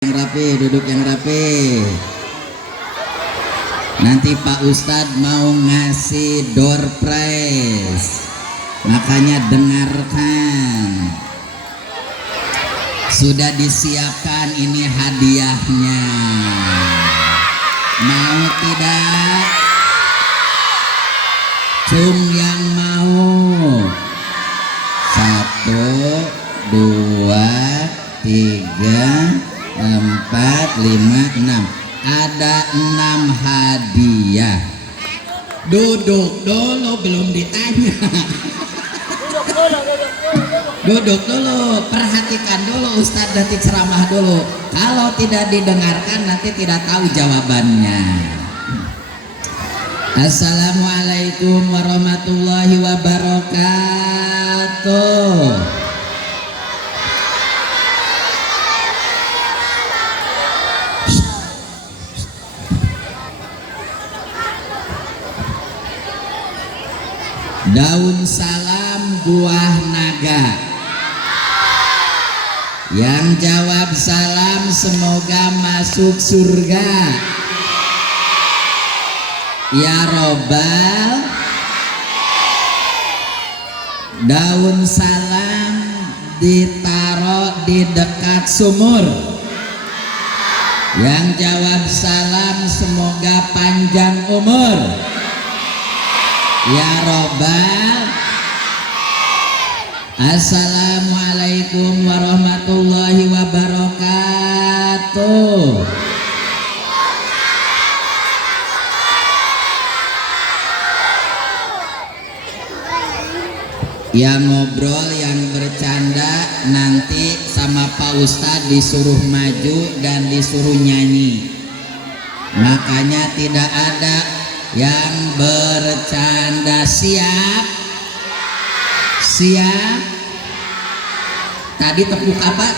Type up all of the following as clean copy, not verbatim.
Yang rapi, duduk yang rapi. Nanti Pak Ustadz mau ngasih door prize, makanya dengarkan. Sudah disiapkan ini hadiahnya. Mau tidak? Cum yang mau. 1, 2, 3, 4, 5, 6. Ada 6 hadiah. Duduk dulu, belum ditanya. Duduk dulu, perhatikan dulu, Ustadz nanti ceramah dulu. Kalau tidak didengarkan nanti tidak tahu jawabannya. Assalamualaikum warahmatullahi wabarakatuh. Daun salam buah naga. Yang jawab salam semoga masuk surga. Ya Robbal. Daun salam ditaruh di dekat sumur. Yang jawab salam semoga panjang umur. Ya Robbal. Assalamualaikum warahmatullahi wabarakatuh. Yang ngobrol, yang bercanda nanti sama Pak Ustadz disuruh maju dan disuruh nyanyi. Makanya tidak ada yang bercanda. Siap? Siap? Tadi tepuk apa?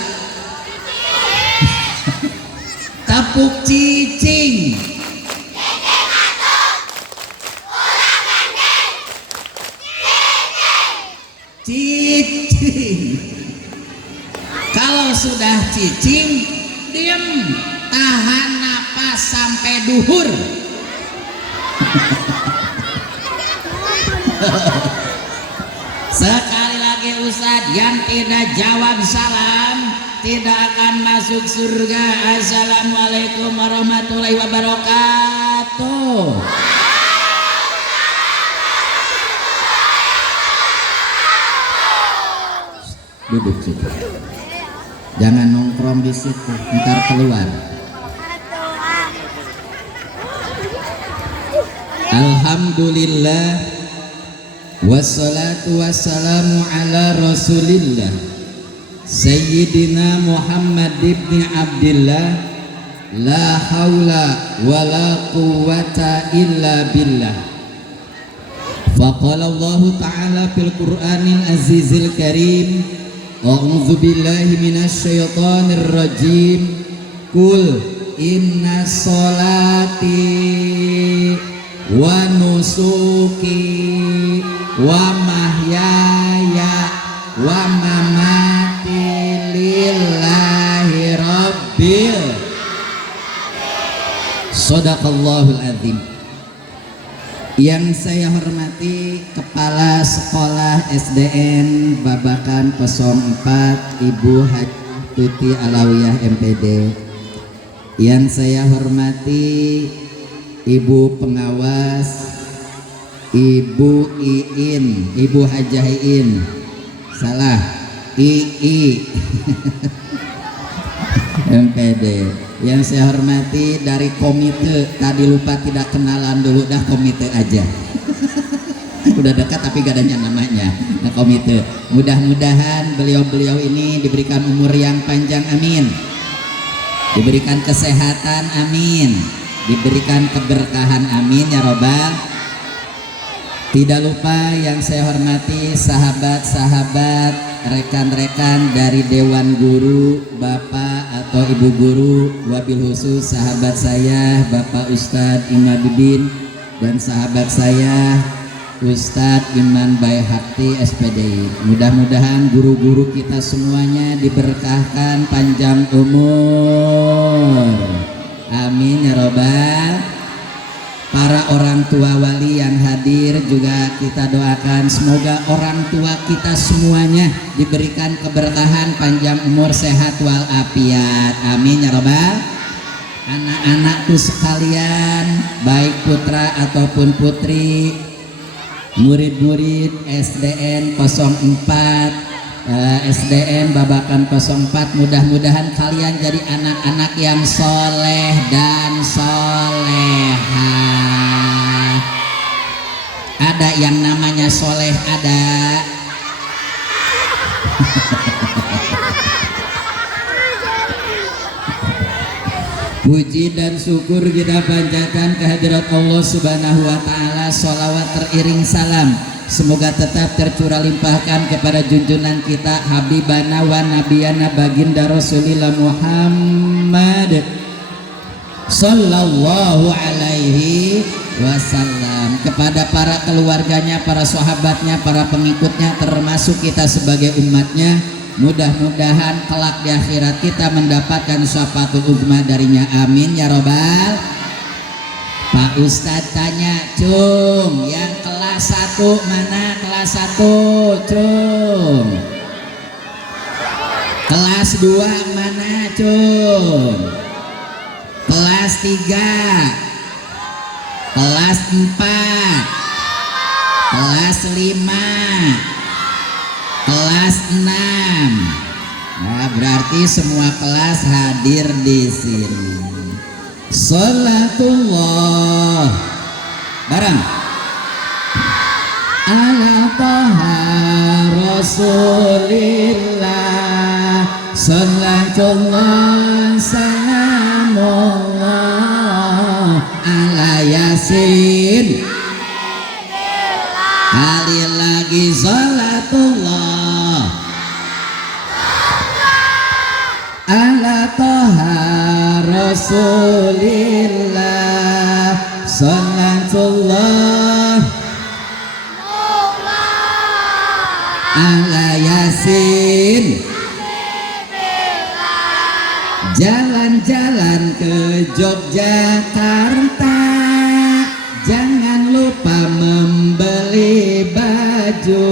Tepuk cicing. Cicing. Kalau sudah cicing, diam, tahan napas sampai duhur. Sekali lagi Ustadz, yang tidak jawab salam tidak akan masuk surga. Assalamualaikum warahmatullahi wabarakatuh. Duduk situ, jangan nongkrong di situ, ntar keluar. Alhamdulillah, wassalatu wassalamu ala rasulillah Sayyidina Muhammad ibn Abdillah. La hawla wa la quwwata illa billah. Faqala Allah ta'ala fil Qur'anil azizil karim, a'udzu billahi minasy syaithanir rajim. Qul inna sholati wa nusuki wa mahyaya wa mamati lillahi rabbil. Shadaqallahul azim. Yang saya hormati Kepala Sekolah SDN Babakan 04 Ibu Haji Tuti Alawiyah MPD. Yang saya hormati Ibu Pengawas, Ibu Iin, Ibu Hajah Iin, salah, II MPD. Yang saya hormati dari komite, tadi lupa tidak kenalan dulu, dah komite aja. Udah dekat tapi gak ada namanya. Nah, komite. Mudah-mudahan beliau-beliau ini diberikan umur yang panjang, amin. Diberikan kesehatan, amin. Diberikan keberkahan, amin ya Robbal. Tidak lupa yang saya hormati sahabat-sahabat, rekan-rekan dari Dewan Guru, Bapak atau Ibu Guru, wabil khusus sahabat saya Bapak Ustadz Imaduddin dan sahabat saya Ustadz Iman Baihaqti SPDI. Mudah-mudahan guru-guru kita semuanya diberkahkan panjang umur. Amin ya robbal. Para orang tua wali yang hadir juga kita doakan semoga orang tua kita semuanya diberikan keberkahan panjang umur sehat walafiat. Amin ya robbal. Anak-anakku sekalian, baik putra ataupun putri, murid-murid SDN 04, SDN Babakan 04, mudah-mudahan kalian jadi anak-anak yang soleh dan soleha. Ada yang namanya soleh, ada. Puji dan syukur kita panjatkan kehadirat Allah Subhanahu wa Ta'ala. Sholawat teriring salam semoga tetap tercurah limpahkan kepada junjungan kita Habibana wa Nabiyana Baginda Rasulillah Muhammad Sallallahu alaihi wasallam, kepada para keluarganya, para sahabatnya, para pengikutnya, termasuk kita sebagai umatnya. Mudah-mudahan kelak di akhirat kita mendapatkan syafaatul uzma darinya. Amin ya robbal. Pak Ustadz tanya, Cung, yang kelas 1 mana? Kelas 1, Cung. Kelas 2 mana, Cung? Kelas 3, kelas 4, kelas 5, kelas 6. Nah, berarti semua kelas hadir di sini. Salatullah bareng ala taha rasulillah, salatullah salamullah ala yasin. Kali lagi salatullah ala taha rasulillah, salatullah ala yasin. Jalan-jalan ke Yogyakarta, jangan lupa membeli baju.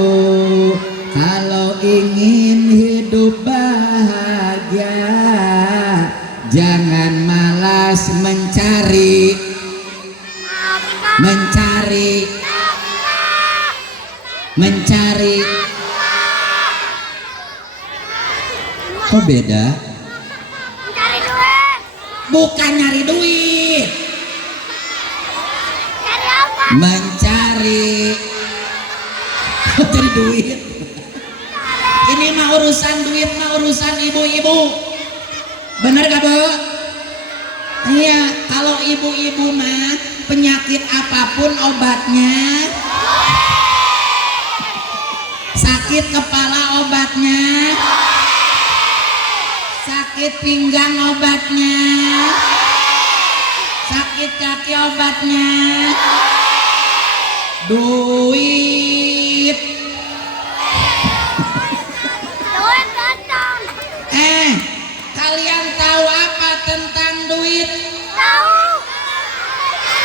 Kalau ingin hidup bahagia, jangan malas mencari. Kok beda? Mencari duit. Bukan nyari duit. Cari apa? Mencari duit. Ini mah urusan duit, mah urusan ibu-ibu. Bener gak, Bu? Iya, kalau ibu-ibu mah penyakit apapun obatnya. Sakit kepala obatnya, sakit pinggang obatnya, sakit kaki obatnya, duit. Duit datang. Kalian tahu apa tentang duit? Tahu.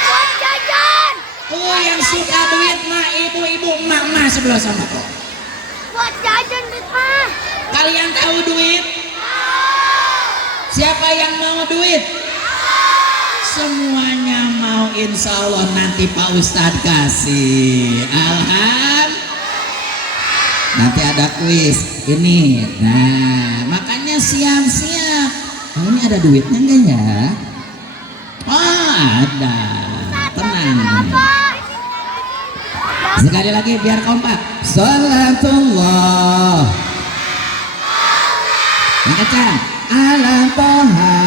Buat jajan. Oh, yang suka duit mah ibu-ibu, emak-emak sebelah sana kok. Buat jajan duit mah. Kalian tahu duit? Siapa yang mau duit? Semuanya mau, insya Allah nanti Pak Ustadz kasih. Nanti ada kuis ini. Nah, makanya siap-siap. Oh, ini ada duitnya enggak ya? Oh, ada. Tenang. Sekali lagi biar kompak. Salatullah. Yang kencang. Ala toha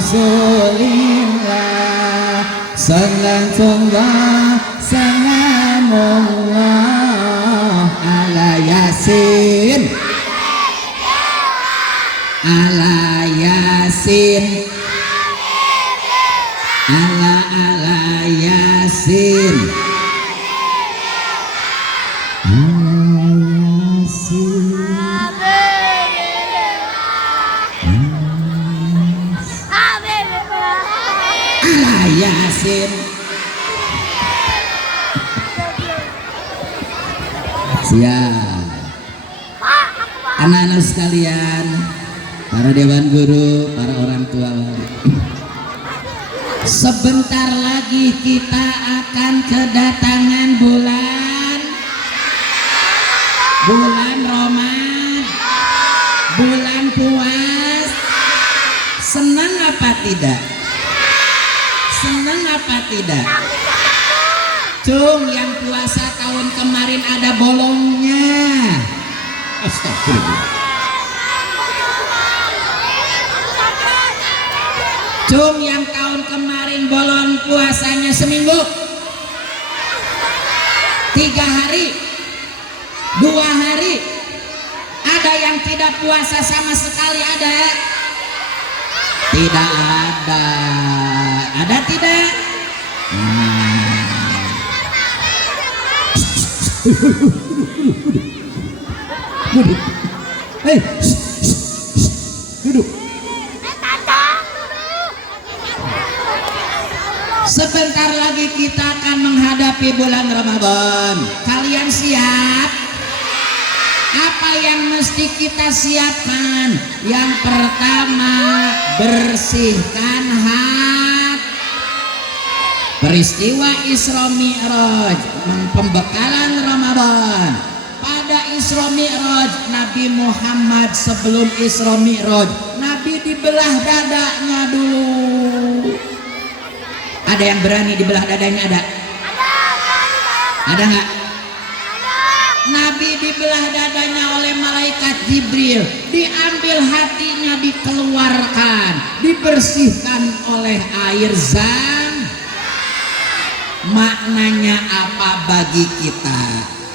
rasulillah, salatullah salamullah ala yasin, ala yasin, ala yasin. Alah Yasin. Siap. Anak-anak sekalian, para dewan guru, para orang tua, sebentar lagi kita akan kedatangan bulan Ramadan, bulan puas. Senang apa tidak? Senang apa tidak? Cung, yang puasa tahun kemarin ada bolongnya. Astagfirullah. Cung, yang tahun kemarin bolong puasanya seminggu, 3 hari, 2 hari. Ada yang tidak puasa sama sekali, ada? Tidak ada. Ada tidak? Duduk. Hei, duduk. Sebentar lagi kita akan menghadapi bulan Ramadan. Kalian siap? Apa yang mesti kita siapkan? Yang pertama, bersihkan hati. Peristiwa Isra Mi'raj, pembekalan Ramadan. Pada Isra Mi'raj, Nabi Muhammad sebelum Isra Mi'raj, Nabi dibelah dadanya dulu. Ada yang berani dibelah dadanya? Ada? Ada nggak? Nabi dibelah dadanya oleh malaikat Jibril, diambil hatinya, dikeluarkan, dibersihkan oleh air zam. Maknanya apa bagi kita?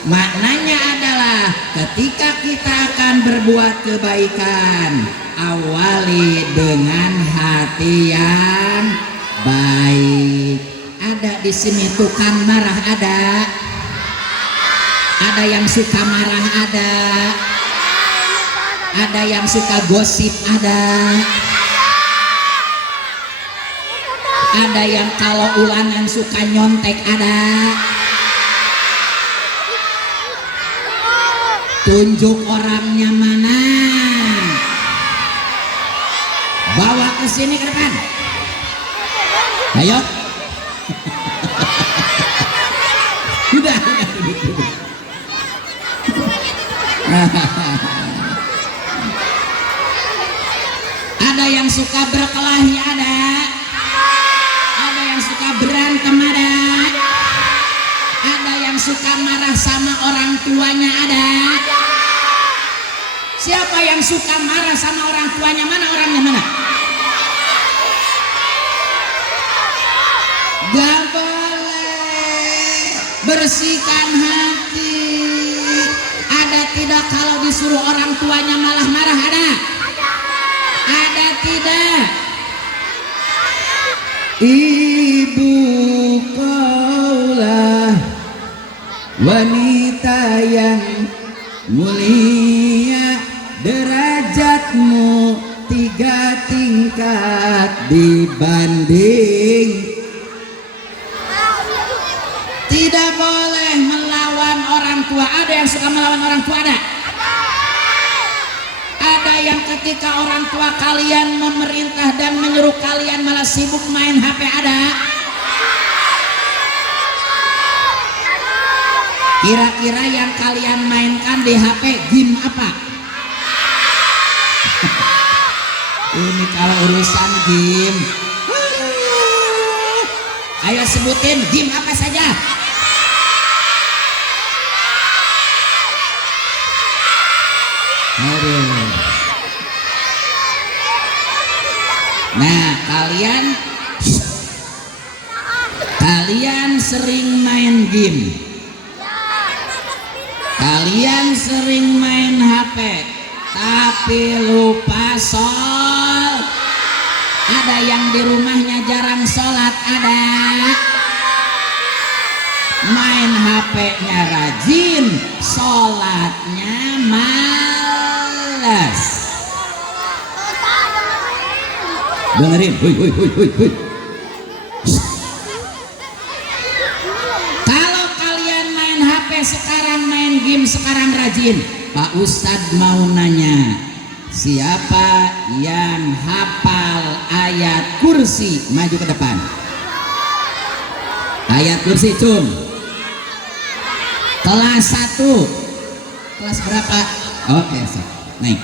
Maknanya adalah ketika kita akan berbuat kebaikan, awali dengan hati yang baik. Ada di sini tukang marah? Ada? Ada yang suka marah? Ada? Ada yang suka gosip? Ada? Ada yang kalau ulangan suka nyontek? Ada? Tunjuk orangnya mana? Bawa ke sini ke depan. Ayo. Udah. Ada yang suka berkelahi? Ada? Ada yang suka berantem? Ada? Ada yang suka marah sama orang tuanya? Ada? Siapa yang suka marah sama orang tuanya? Mana orangnya? Mana? Gak boleh. Bersihkan hati. Ada tidak kalau disuruh orang tuanya malah marah? Ada? Ada tidak? Ibu kaulah wanita yang mulia, derajatmu 3 tingkat dibanding. Tidak boleh melawan orang tua. Ada yang suka melawan orang tua? Ada? Ada yang ketika orang tua kalian memerintah dan menyuruh kalian malah sibuk main HP? Ada? Kira-kira yang kalian mainkan di HP game apa? Ini kalau urusan game, ayo sebutin game apa saja. Aduh. Nah, kalian sering main game, kalian sering main HP, tapi lupa sholat. Ada yang di rumahnya jarang sholat? Ada? Main HP-nya rajin, sholatnya malas. Dengerin, rajin, sekarang rajin. Pak Ustadz mau nanya, siapa yang hafal ayat kursi? Maju ke depan. Ayat kursi, cum. Kelas 1. Kelas berapa? Oke, sok. Naik.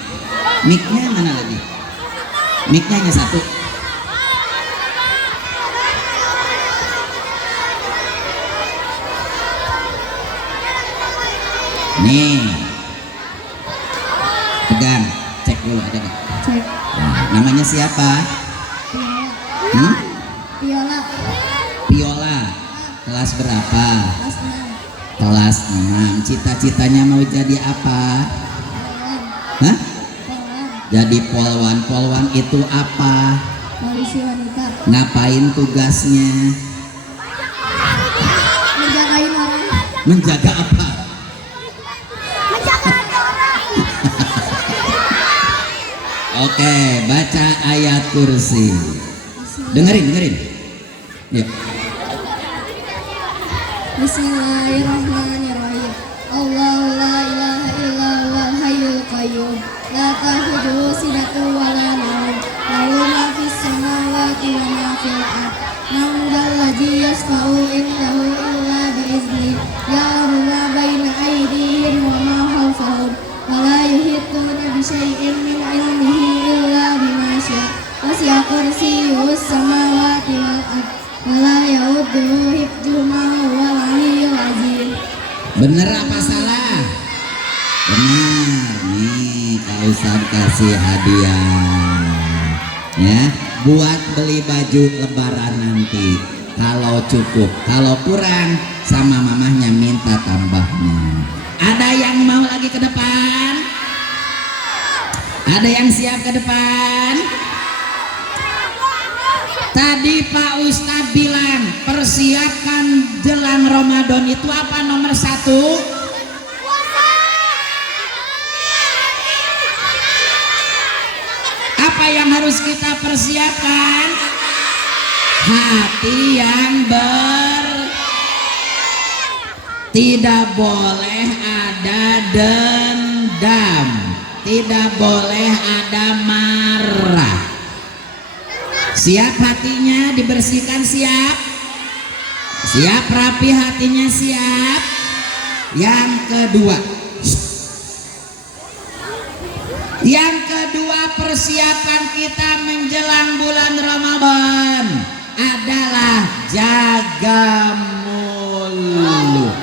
Mic-nya mana lagi? Mic-nya hanya 1. Nih. Pegang, cek dulu ada nggak? Cek. Nah, namanya siapa? Hmm? Viola. Viola. Kelas berapa? Kelas 6. Kelas 6. Cita-citanya mau jadi apa? Polwan. Hah? Polwan. Jadi polwan. Polwan itu apa? Polisi wanita. Ngapain tugasnya? Menjagain orang. Menjaga apa? Menjaga orang. Oke, baca ayat kursi. Dengerin. Yuk. Bismillahirrahmanirrahim. Allahu la ilaha illa huwal hayyul qayyum. La ta'khudhuhu sinatun wa la nawm. Lahu ma fis samawati wa ma fil ardh. Man dzalladzi yashfa'u indahu illa bi'idznih. Ya'lamu ma baina aydihim wa ma khalfahum. Wa la yuhituna bi syai'in min 'ilmihi illa bima syaa'. Wasi'a kursiyyuhus samawati wal ardh. Wa la ya'uduhu hifdzuhuma wa huwal 'aliyyul 'azim. Bener apa salah? Benar. Nih, Kak Ustadz kasih hadiah. Ya, buat beli baju lebaran nanti. Kalau cukup, kalau kurang sama mamahnya minta tambahnya. Ada yang mau lagi ke depan? Ada yang siap ke depan? Tadi Pak Ustadz bilang persiapkan jelang Ramadan itu apa nomor 1? Apa yang harus kita persiapkan? Hati yang tidak boleh ada dendam, tidak boleh ada marah. Siap hatinya dibersihkan, siap? Siap rapi hatinya, siap? Yang kedua, persiapan kita menjelang bulan Ramadan adalah jaga mulut.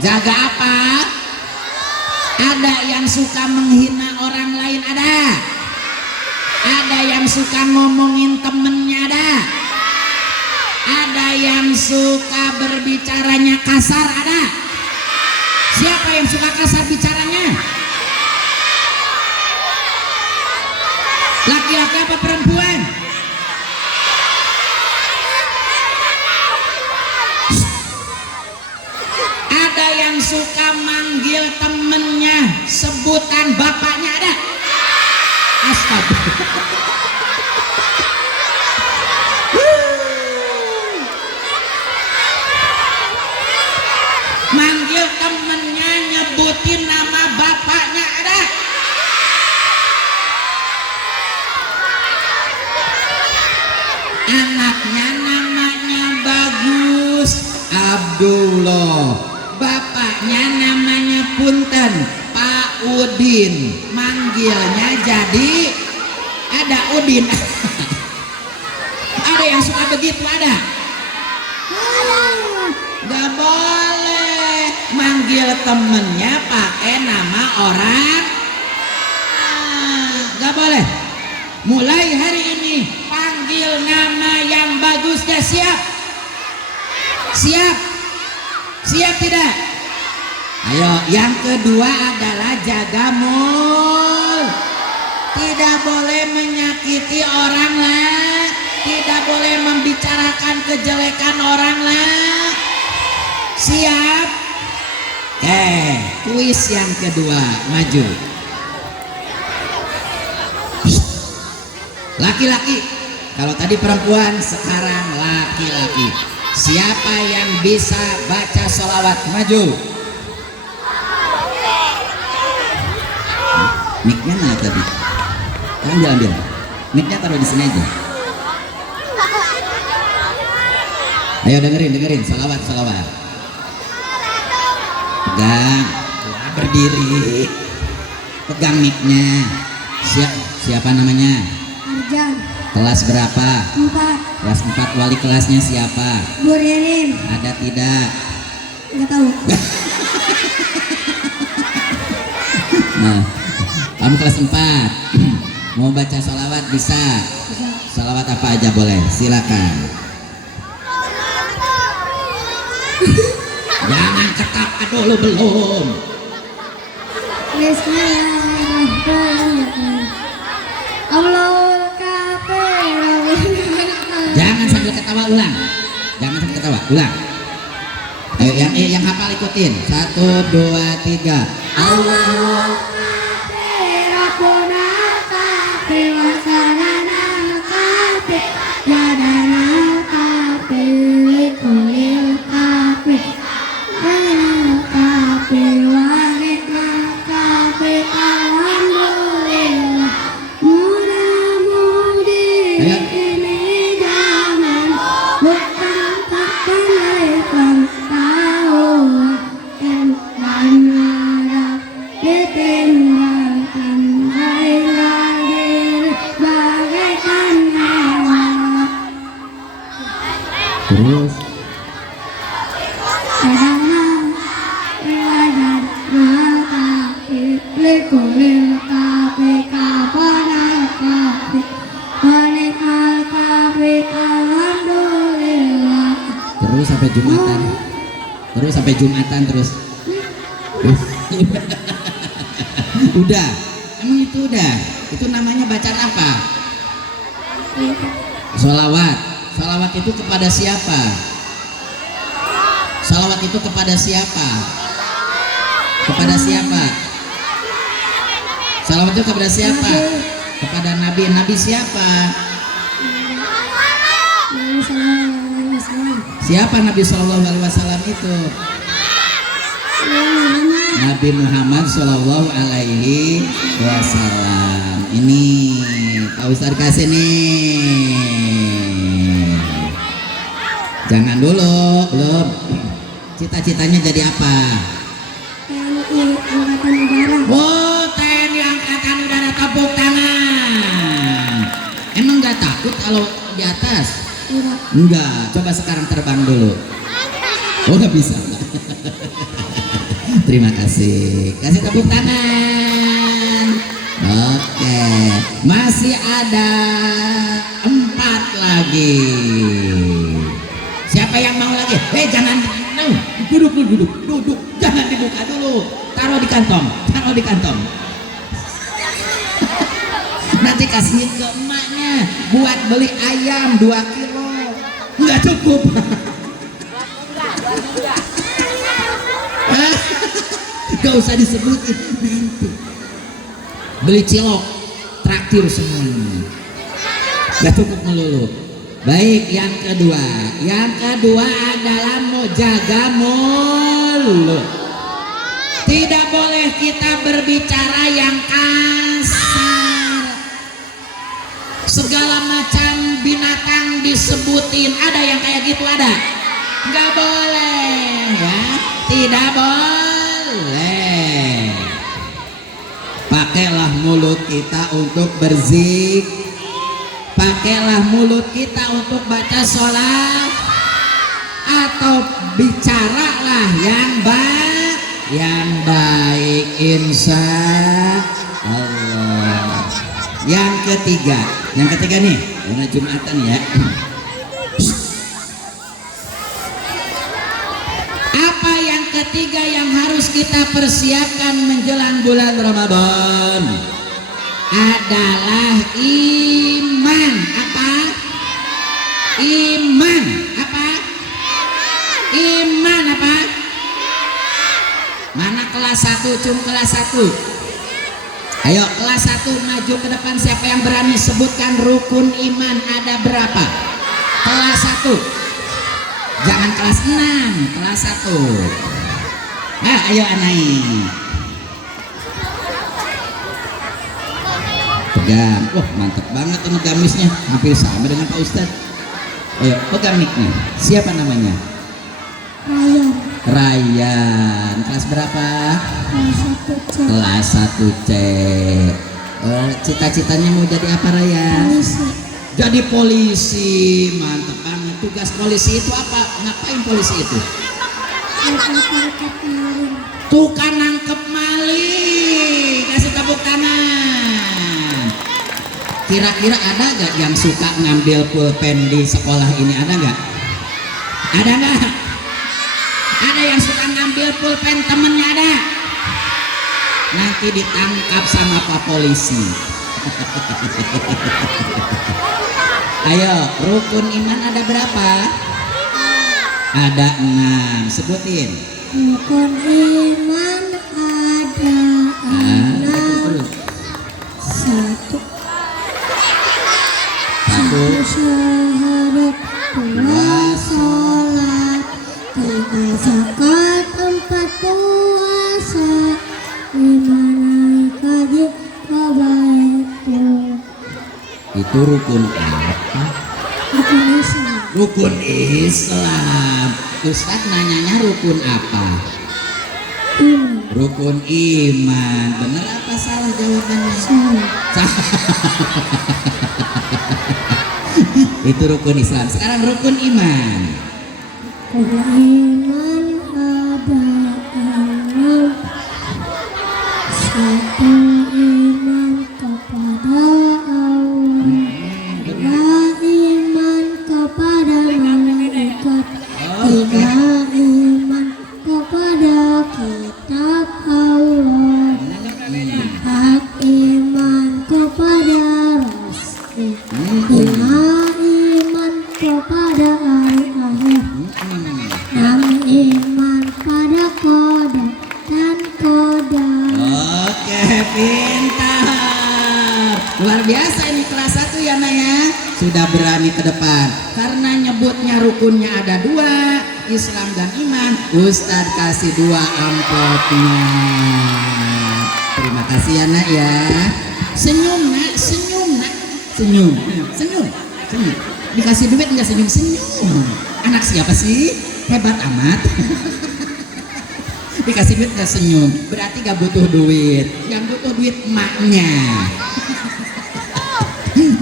Jaga apa? Ada yang suka menghina orang lain, ada? Ada yang suka ngomongin temennya, ada yang suka berbicaranya kasar, ada? Siapa yang suka kasar bicaranya? Laki-laki apa perempuan? Ada yang suka manggil temennya sebutan bapaknya, ada? Astagfirullah. Manggil temennya nyebutin nama bapaknya, ada? Anaknya namanya bagus, Abdullah. Bapaknya namanya Punten, Pak Udin. Manggilnya jadi ada Udin. Ada yang suka begitu, ada? Gak boleh manggil temennya pakai nama orang. Gak boleh. Mulai hari ini panggil nama yang bagusnya, siap? Siap? Siap tidak? Ayo, yang kedua adalah jaga mulut. Tidak boleh menyakiti orang lah, tidak boleh membicarakan kejelekan orang lah. Siap? Kuis yang kedua, maju. Laki-laki, kalau tadi perempuan, sekarang laki-laki. Siapa yang bisa baca sholawat? Maju. Mic-nya mana tadi? Ambil. Mic-nya taruh di sini aja. Ayo dengerin, salawat. Pegang, berdiri. Pegang mic-nya. Siapa namanya? Arjan. Kelas berapa? 4. Kelas 4. Wali kelasnya siapa? Bu Ririn. Ada tidak? Nggak tahu. Nah, kamu kelas 4. Mau baca sholawat bisa? Bisa. Sholawat apa aja boleh, silakan. Jangan ketawa dulu belum. Bismillahirrahmanirrahim. Allahul kafir. Jangan sambil ketawa, ulang. Ulang. Ayo yang hafal ikutin. 1, 2, 3. Allahul kafir. Rabbuna kafir. Wasanana kafir. Yadana kafir. Kulil kafir. Alana kafir. Wahidna kafir. Alhamdulillah. Mudah-mudi ini zaman. Bukan takkan lepas tahu. Dan harap ditinggalkan. Lagi bagaikan hewan. Terus Kadang-kadang belajar mengkapi Likulil kapi kapada kapi Menikal kapi alhamdulillah. terus sampai Jumatan terus. Udah. Emang itu udah. Itu namanya bacaan apa? Sholawat. Sholawat itu kepada siapa? Sholawat itu kepada siapa? Kepada siapa? Sholawat itu kepada siapa? Kepada Nabi. Nabi siapa? Nabi sallallahu alaihi wasallam. Siapa Nabi Shallallahu Alaihi Wasallam itu? Nabi Muhammad Shallallahu Alaihi Wasallam. Ini Pak Ustadz kasih nih. Jangan dulu, belum. Cita-citanya jadi apa? TNI Angkatan Udara. Oh, TNI Angkatan Udara, tepuk tangan. Emang nggak takut kalau di atas? Tidak. Enggak. Coba sekarang terbang dulu. Oh, nggak bisa. Terima kasih. Kasih tepuk tangan. Oke. Masih ada 4 lagi. Siapa yang mau lagi? Jangan. Duduk. Jangan dibuka dulu. Taruh di kantong. Nanti kasihin ke emaknya buat beli ayam 2 kilo. Nggak cukup. Gak usah disebutin nanti. Beli cilok, traktir semuanya. Gak cukup melulu. Baik, yang kedua adalah mau jaga mulut. Tidak boleh kita berbicara yang kasar. Segala macam binatang disebutin. Ada yang kayak gitu, ada? Nggak boleh ya. Tidak boleh. Pakailah mulut kita untuk berzikir. Pakailah mulut kita untuk baca sholat. Atau bicaralah yang baik, insya Allah. Yang ketiga nih, karena Jumatan ya. Apa yang ketiga yang harus kita persiapkan menjelang bulan Ramadan? Adalah iman. Apa? Iman apa? Iman apa? Mana kelas 1? Kelas 1. Ayo kelas 1 maju ke depan. Siapa yang berani sebutkan rukun iman ada berapa? Kelas 1. Jangan kelas 6, kelas 1. Ayo naik. Pegang. Wah, mantep banget ini gamisnya. Hampir sama dengan Pak Ustadz. Ayo, pegang mic-nya. Siapa namanya? Ryan. Ryan. Kelas berapa? Kelas 1C. Cita-citanya mau jadi apa, Ryan? Polisi. Jadi polisi. Mantep banget. Tugas polisi itu apa? Ngapain polisi itu? Tukang nangkep maling. Kasih tepuk tangan. Kira-kira ada gak yang suka ngambil pulpen di sekolah ini? Ada gak? Ada gak? Ada yang suka ngambil pulpen temennya? Ada? Nanti ditangkap sama Pak Polisi. Ayo, rukun iman ada berapa? Ada 6. Sebutin. Rukun iman ada 6. Satu. Syahadat, 2 sholat, 3 zakat, 4 puasa, 5 naik haji ke Baitul. Itu rukun apa? Rukun Islam. Rukun Islam. Ustaz nanyanya rukun apa? Iman. Rukun iman. Bener apa salah jawabannya? Salah. Itu rukun Islam. Sekarang rukun iman. Rukun iman ada 6. Satu, iman kepada Allah. Dua, iman kepada malaikat. Tiga, iman kepada kitab Allah. Empat, iman kepada Rasul. Lima, iman kepada hari akhir. 6, iman pada qada dan qadar. Oke, pintar. Luar biasa ini kelas 1 ya, Naya. Sudah berani ke depan. Karena nyebutnya rukunnya ada 2, Islam dan iman. Ustadz kasih 2 amplopnya. Terima kasih ya, Nak ya. Senyum, Nak, senyum, Nak. Senyum, senyum, senyum. Dikasih duit nggak senyum, senyum. Anak siapa sih? Hebat amat. Dikasih duit nggak senyum, berarti gak butuh duit. Yang butuh duit emaknya.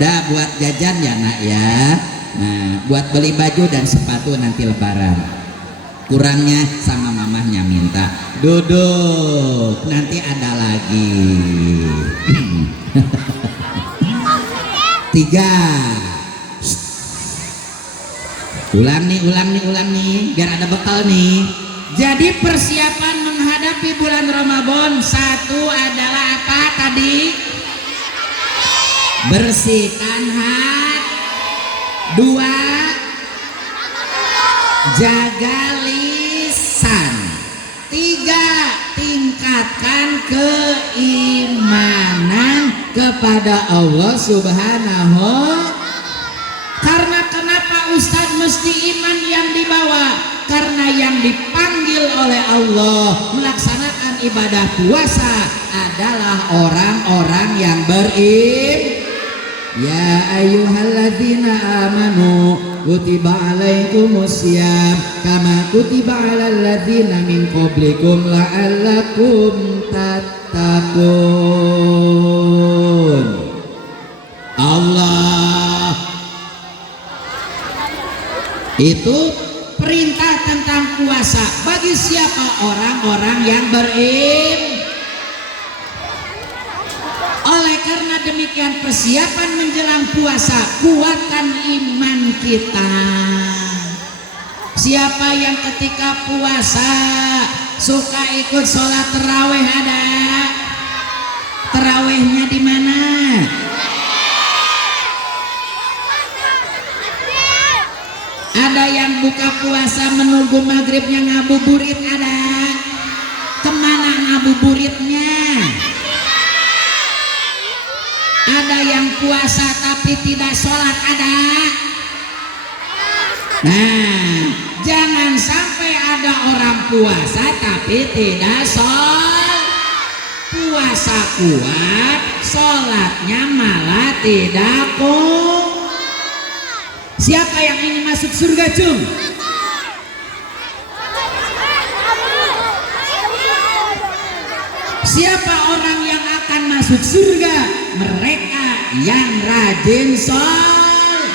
Dah buat jajan ya, Nak ya. Nah, buat beli baju dan sepatu nanti lebaran. Kurangnya sama mamahnya minta. Duduk, nanti ada lagi. 3. Ulang nih, biar ada bekal nih. Jadi persiapan menghadapi bulan Ramadan, 1 adalah apa tadi? Bersihkan hati. 2, jaga lisan. 3, tingkatkan keimanan kepada Allah Subhanahu. Karena kenapa Ustadz mesti iman yang dibawa? Karena yang dipanggil oleh Allah melaksanakan ibadah puasa adalah orang-orang yang beriman. Ya ayyuhalladzina amanu kutiba alaikumusiyam kama kutiba alal ladzina min qablikum la'allakum tattaqun. Allah itu perintah tentang puasa bagi siapa? Orang-orang yang beriman. Oleh karena demikian persiapan menjelang puasa, kuatkan iman kita. Siapa yang ketika puasa suka ikut sholat terawih? Ada? Terawihnya di mana? Ada yang buka puasa menunggu maghribnya ngabuburit? Ada? Kemana ngabuburitnya? Ada yang puasa tapi tidak sholat? Ada? Nah, jangan sampai ada orang puasa tapi tidak sholat. puasa kuat, sholatnya malah tidak kuat. Siapa yang ingin masuk surga, Cung? Siapa orang yang akan masuk surga? Mereka yang rajin sholat.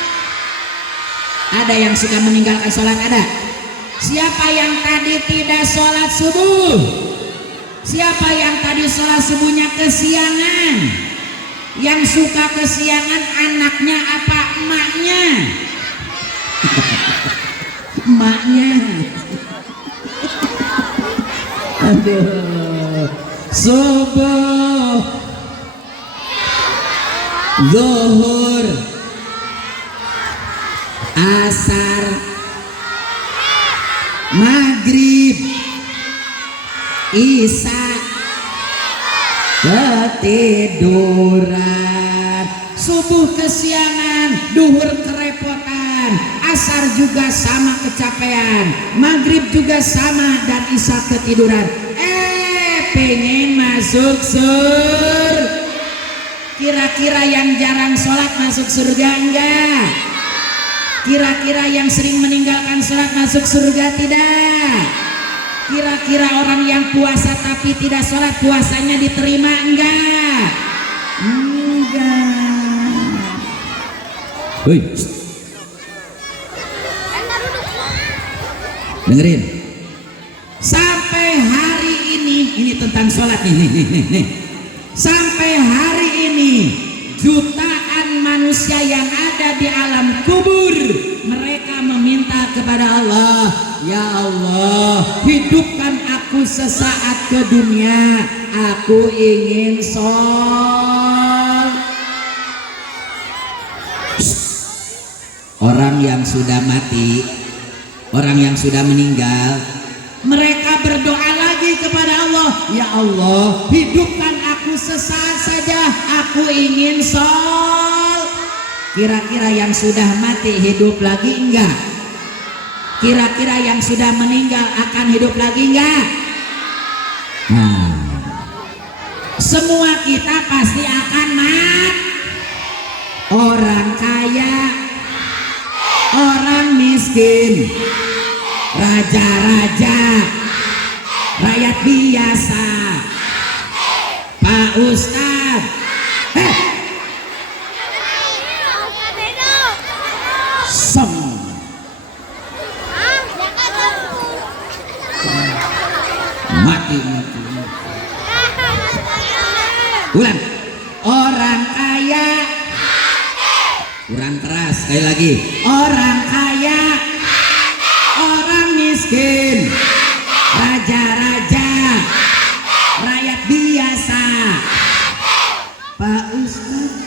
Ada yang suka meninggalkan sholat? Ada. Siapa yang tadi tidak sholat subuh? Siapa yang tadi sholat subuhnya kesiangan? Yang suka kesiangan anaknya apa emaknya? Emaknya. Aduh. Subuh, zuhur, asar, maghrib, isya, ketiduran. Subuh kesiangan, duhur kerepotan, asar juga sama kecapean, maghrib juga sama, dan isya ketiduran. Pengen masuk surga. Kira-kira yang jarang sholat masuk surga enggak? Kira-kira yang sering meninggalkan sholat masuk surga tidak? Kira-kira orang yang puasa tapi tidak sholat puasanya diterima enggak? Enggak. Woi, dengerin. Sampai hari ini tentang sholat nih. Sampai hari ini jutaan manusia yang ada di alam kubur, mereka meminta kepada Allah, ya Allah, hidupkan aku sesaat ke dunia, aku ingin sholat. Orang yang sudah mati, orang yang sudah meninggal, mereka berdoa lagi kepada Allah, ya Allah, hidupkan aku sesaat saja, aku ingin sholat. Kira-kira yang sudah mati hidup lagi enggak? Kira-kira yang sudah meninggal akan hidup lagi enggak? Nah, semua kita pasti akan mati. Orang kaya, orang miskin, raja-raja, rakyat biasa, Pak Ustadz, mati. Ulang. Orang kaya, kurang keras, sekali lagi. Orang kaya, orang miskin, raja-raja, rakyat biasa, Pak Ustadz.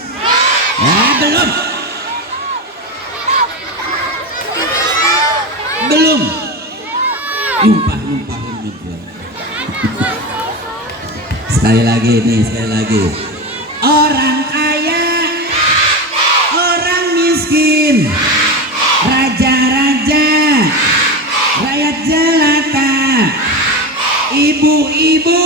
Belum. Numpah. Sekali lagi nih, sekali lagi. Orang kaya, orang miskin, raja-raja, rakyat jelata, ibu-ibu,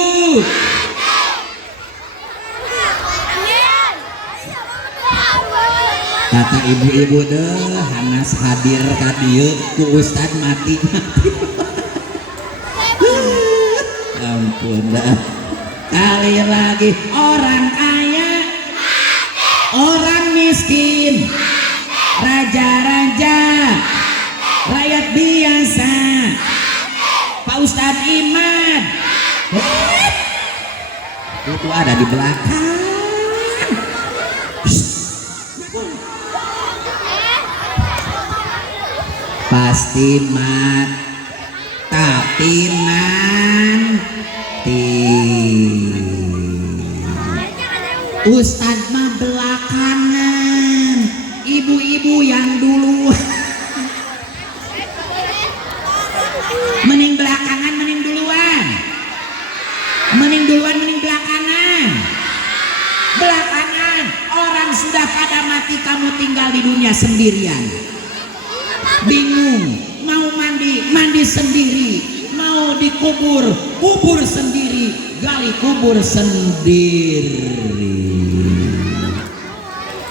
kata ibu-ibu deh, Hanas hadir ka dieu ku Ustad mati. Ampun dah. Kali lagi, orang kaya, orang miskin, raja-raja, rakyat biasa, Pak Ustadz Imad itu ada di belakang. Pasti mat, tapi nanti Ustadz mah belakangan, ibu-ibu yang dulu. Mending belakangan, mending duluan. Mending duluan, mending belakangan. Belakangan, orang sudah pada mati, kamu tinggal di dunia sendirian. Bingung, mau mandi sendiri, mau dikubur, kubur sendiri, gali kubur sendiri.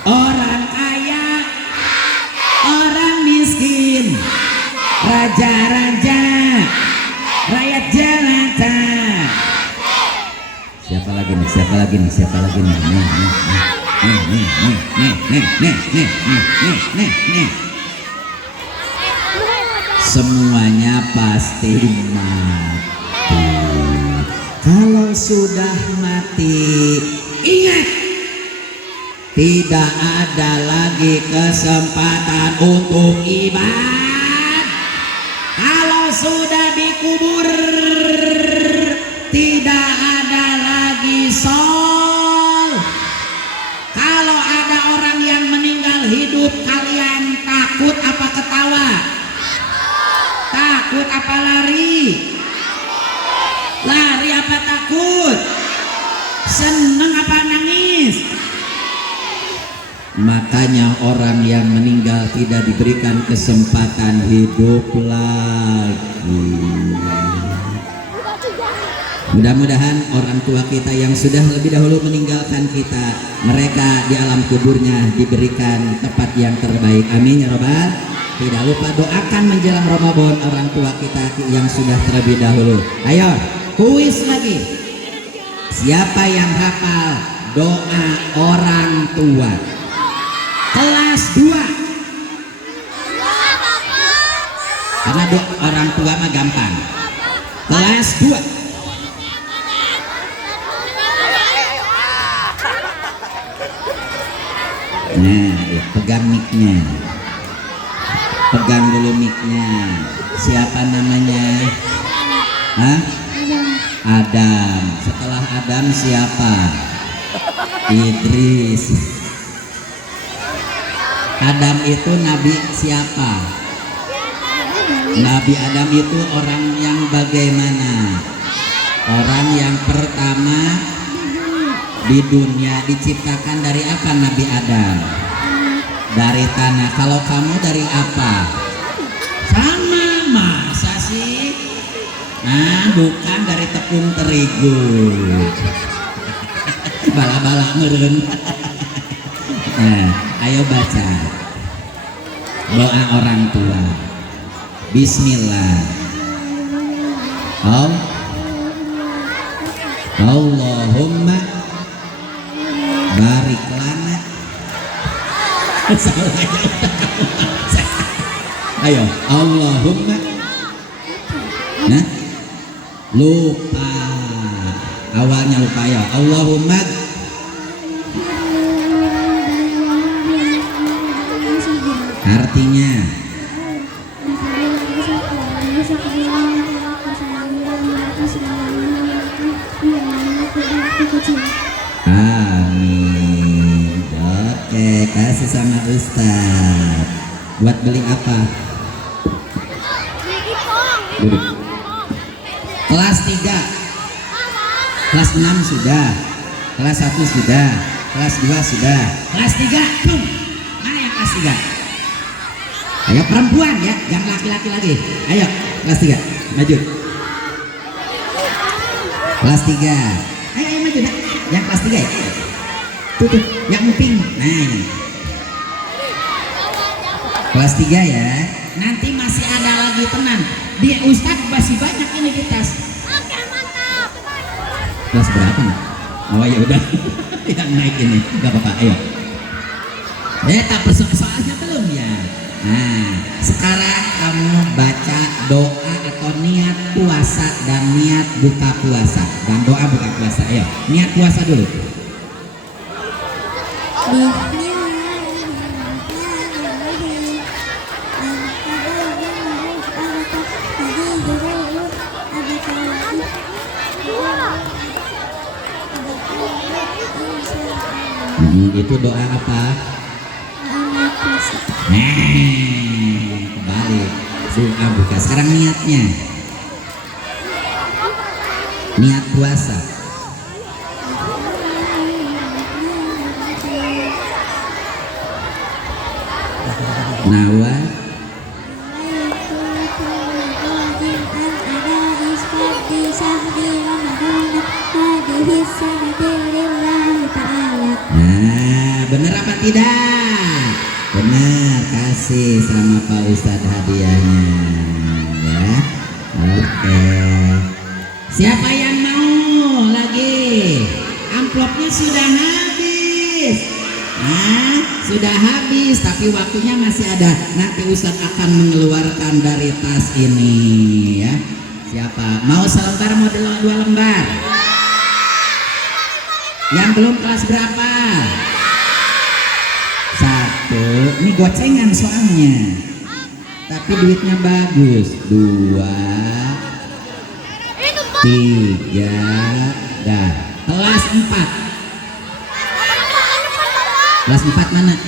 Orang kaya, orang miskin, raja-raja, rakyat jelata. Siapa lagi nih? Siapa lagi nih? Siapa lagi nih? Nih. Semuanya pasti mati. Kalau sudah mati, ingat, tidak ada lagi kesempatan untuk ibadah. Kalau sudah dikubur, tidak ada lagi sol. Kalau ada orang yang meninggal hidup, kalian takut apa ketawa? Takut apa lari? Lari apa takut? Seneng apa nangis? Makanya orang yang meninggal tidak diberikan kesempatan hidup lagi. Mudah-mudahan orang tua kita yang sudah lebih dahulu meninggalkan kita, mereka di alam kuburnya diberikan tempat yang terbaik. Amin ya robbal. Tidak lupa doakan menjelang Ramadan orang tua kita yang sudah terlebih dahulu. Ayo, kuis lagi. Siapa yang hafal doa orang tua? Kelas 2. Karena doa orang tua mah gampang. Kelas 2. Nah, pegang mic-nya. Pegang dulu mic-nya. Siapa namanya? Hah? Adam. Setelah Adam siapa? Idris. Adam itu nabi siapa? Nabi Adam itu orang yang bagaimana? Orang yang pertama di dunia. Diciptakan dari apa Nabi Adam? Dari tanah. Kalau kamu dari apa? Sama, masa sih? Nah, bukan dari tepung terigu. Bala-bala meren. Nah, ayo baca doa orang tua. Bismillah. Allahumma barik lana. Ayo, Allahumma. Nah, lupa. Awalnya lupa ya. Allahumma. Artinya amin. Oke, kasih sama Ustaz. Buat beli apa? Duduk. Kelas 3, kelas 6 sudah, kelas 1 sudah, kelas 2 sudah, kelas 3 belum. Mana yang kelas 3? Ayo perempuan ya, jangan laki-laki lagi. Ayo kelas 3, maju. Kelas 3. Ayo maju dah. Yang kelas 3 ya. Tuh, yang emping. Nah. Kelas 3 ya. Nanti masih ada lagi, tenang. Dia Ustadz masih banyak ini di tas. Oke, mantap. Kelas berapa nih? Oh ya udah. Yang naik ini. Gak apa-apa, ayo. Tak soalnya belum ya. Nah, sekarang kamu baca doa atau niat puasa dan niat buka puasa. Dan doa buka puasa. Ayo, niat puasa dulu. Itu doa apa? Kembali doa buka. Sekarang niatnya, niat puasa. Nawa sama Pak Ustadz hadiahnya ya. Oke. Siapa yang mau lagi? Amplopnya sudah habis. Nah, sudah habis tapi waktunya masih ada. Nanti Ustadz akan mengeluarkan dari tas ini ya. Siapa? Mau selembar, mau dua lembar? Yang belum kelas berapa? 1. Ini gocengan soalnya. Tapi duitnya bagus. 2, 3, dah. Kelas 4. Kelas 4 mana?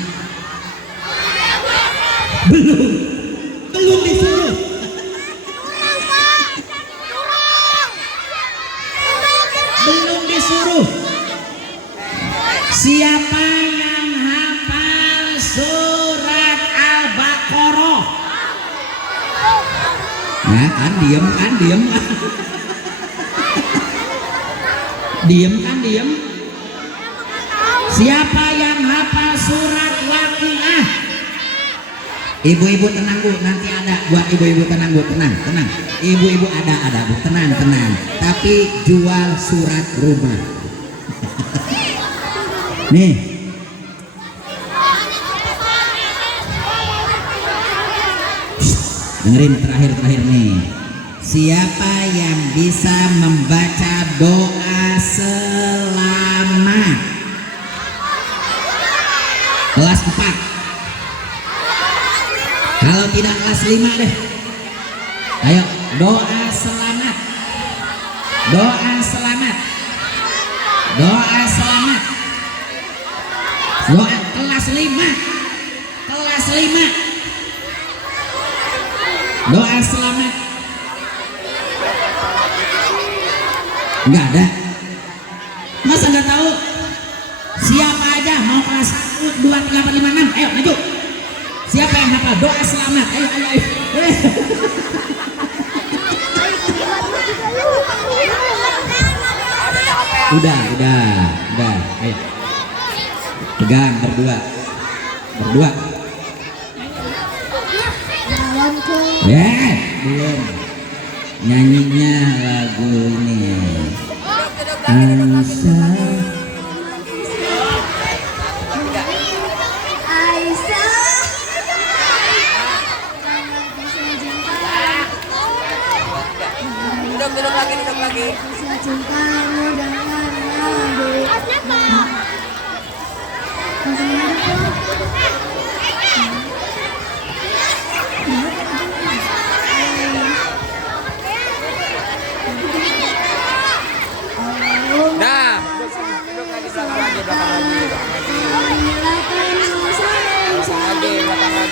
Belum disuruh. Belum disuruh. Siapa yang hafal surat Al-Baqarah? Nah, kan diem kan diem. Diem kan diem. Siapa yang hafal surat Waqiah? Ibu-ibu tenang Bu, nanti ada buat ibu-ibu, tenang Bu, tenang. Ibu-ibu ada Bu, tenang. Tapi jual surat rumah. Nih. Dengerin terakhir nih. Siapa yang bisa membaca doa selamat? Kelas 4. Kalau tidak kelas 5 deh. Ayo, doa selamat. Doa selamat. Doa selamat. Doa kelas 5. Kelas 5. Doa selamat. Enggak ada. Masa enggak tahu? Siapa aja mau kelas 1, 2, 3, 4, 5, 6. Ayo maju. Siapa yang hafal doa selamat? Ayo. Udah. Ayo. Pegang berdua. Belum. Nyanyinya lagu ini. Duduk lagi. Cintamu dengan Nabi. Dah. Duduk lagi belakang lagi. Belakang lagi.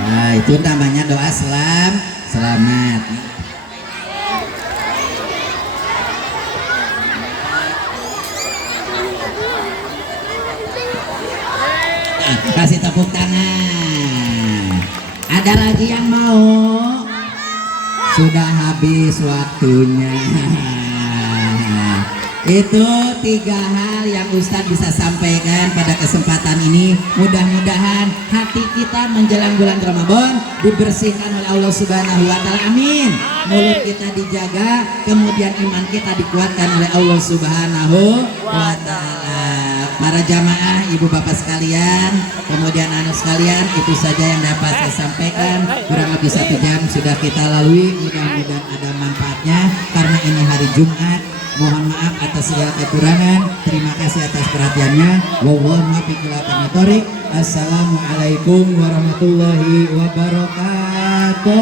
Nah, itu namanya doa selamat. Kasih tepuk tangan. Ada lagi yang mau? Sudah habis waktunya. Itu 3 hal yang Ustadz bisa sampaikan pada kesempatan ini. Mudah-mudahan hati kita menjelang bulan Ramadan dibersihkan oleh Allah Subhanahu wa Ta'ala. Amin. Mulut kita dijaga, kemudian iman kita dikuatkan oleh Allah Subhanahu wa Ta'ala. Para jamaah, ibu bapak sekalian, kemudian anak sekalian, itu saja yang dapat saya sampaikan. Kurang lebih 1 jam sudah kita lalui. Mudah-mudahan ada manfaatnya karena ini hari Jumat. Mohon maaf atas segala kekurangan. Terima kasih atas perhatiannya. Wallahu muwaffiq ila aqwamit thoriq. Assalamualaikum warahmatullahi wabarakatuh.